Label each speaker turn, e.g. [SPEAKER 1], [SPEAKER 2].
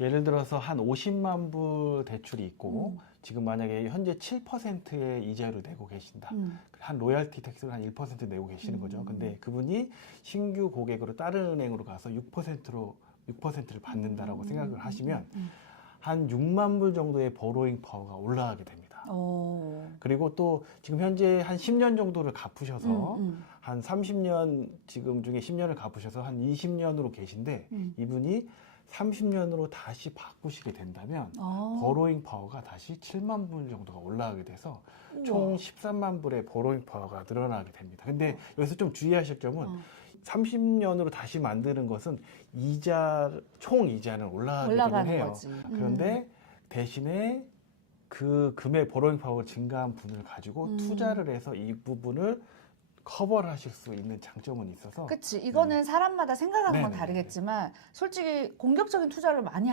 [SPEAKER 1] 예를 들어서 한 50만 불 대출이 있고
[SPEAKER 2] 음.
[SPEAKER 1] 지금 만약에 현재 7%의 이자를 내고 계신다.
[SPEAKER 2] 음.
[SPEAKER 1] 한 로얄티 텍스를 한 1% 내고 계시는 거죠.
[SPEAKER 2] 음.
[SPEAKER 1] 근데 그분이 신규 고객으로 다른 은행으로 가서 6%로 6%를 받는다라고
[SPEAKER 2] 음.
[SPEAKER 1] 생각을 하시면
[SPEAKER 2] 음.
[SPEAKER 1] 한 6만 불 정도의 버로잉 파워가 올라가게 됩니다.
[SPEAKER 2] 어.
[SPEAKER 1] 그리고 또 지금 현재 한 10년 정도를 갚으셔서
[SPEAKER 2] 음, 음.
[SPEAKER 1] 한 30년 지금 중에 10년을 갚으셔서 한 20년으로 계신데
[SPEAKER 2] 음.
[SPEAKER 1] 이분이 30년으로 다시 바꾸시게 된다면
[SPEAKER 2] 어.
[SPEAKER 1] 버로잉 파워가 다시 7만 불 정도가 올라가게 돼서. 총 13만 불의 버로잉 파워가 늘어나게 됩니다. 근데 여기서 좀 주의하실 점은
[SPEAKER 2] 어.
[SPEAKER 1] 30년으로 다시 만드는 것은 이자 총 이자는 올라가게
[SPEAKER 2] 올라가는
[SPEAKER 1] 해요.
[SPEAKER 2] 거지. 음.
[SPEAKER 1] 그런데 대신에 그 금의 버로잉 파워가 증가한 분을 가지고
[SPEAKER 2] 음.
[SPEAKER 1] 투자를 해서 이 부분을 커버를 하실 수 있는 장점은 있어서
[SPEAKER 2] 그치. 이거는 사람마다 생각하는 건
[SPEAKER 1] 네네네.
[SPEAKER 2] 다르겠지만 솔직히 공격적인 투자를 많이